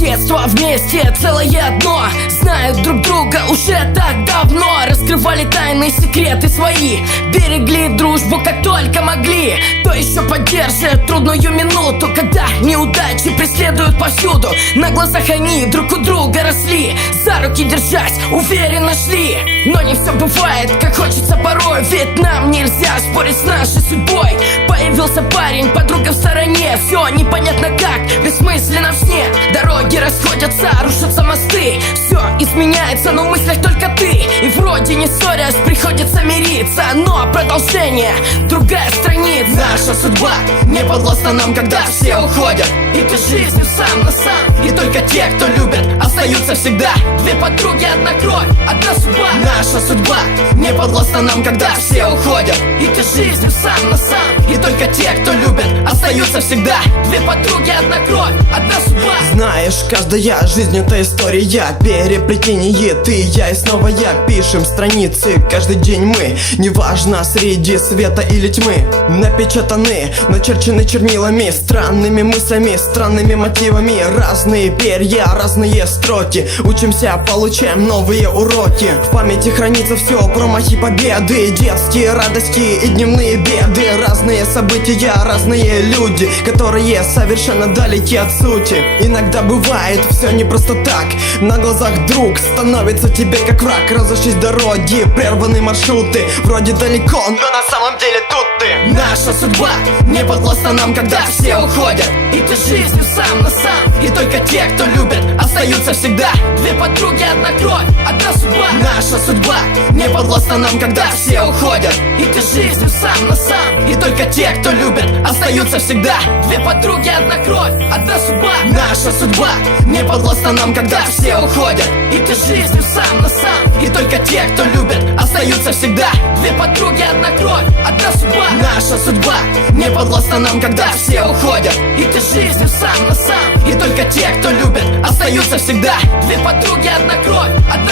детства вместе, целое одно. Знают друг друга уже так давно. Раскрывали тайны, секреты свои. Берегли дружбу как только могли. То еще поддержит трудную минуту, когда неудачи преследуют повсюду. На глазах они друг у друга росли, за руки держась уверенно шли. Но не все бывает, как хочется порой, ведь нам нельзя спорить с нашей судьбой. Появился парень, подруга в стороне. Все непонятно как, бессмысленно в сне. Дороги расходятся, рушатся мосты. Все изменяется, но в мыслях только ты. И вроде не ссорясь, приходится мириться. Но продолжение, другая страница. Наша судьба не подвластна нам, когда все уходят. И ты жизнью сам на сам. И только те, кто любит, остаются всегда. Две подруги, одна кровь, одна судьба. Наша судьба не подвластна нам, когда все уходят. И ты жизнью сам на сам. И только те, кто любит, остаются всегда. Две подруги, одна кровь, одна судьба. Знаешь, каждая жизнь это история, переплетение ты, я и снова я. Пишем страницы каждый день мы, неважно среди света или тьмы. Напечатаны, начерчены чернилами, странными мыслями, странными мотивами. Разные перья, разные строки. Учимся, получаем новые уроки. В памяти хранится все, промахи, победы, детские радости и дневные беды. Разные события, разные люди, которые совершенно далеки от сути. Иногда бывает все не просто так. На глазах друг становится тебе как враг. Разошлись дороги, прерваны маршруты. Вроде далеко, но на самом деле тут ты. Наша судьба не подвластна нам, когда все уходят. И ты жизнью сам на сам. И только те, кто любит, остаются всегда. Две подруги, одна кровь, одна судьба. Наша судьба не подвластна нам, когда все уходят. И ты жизнью сам на сам. И только те, кто любит, остаются всегда. Две подруги, одна кровь, одна судьба. Наша судьба не подвластна нам, когда все уходят. И ты жизнью сам на сам. И только те, кто любит, остаются всегда. Две подруги, одна кровь, одна судьба. Наша судьба не подвластна нам, когда все уходят. И ты жизнью сам на сам. И только те, кто любит, остаются всегда. Две подруги, одна кровь, одна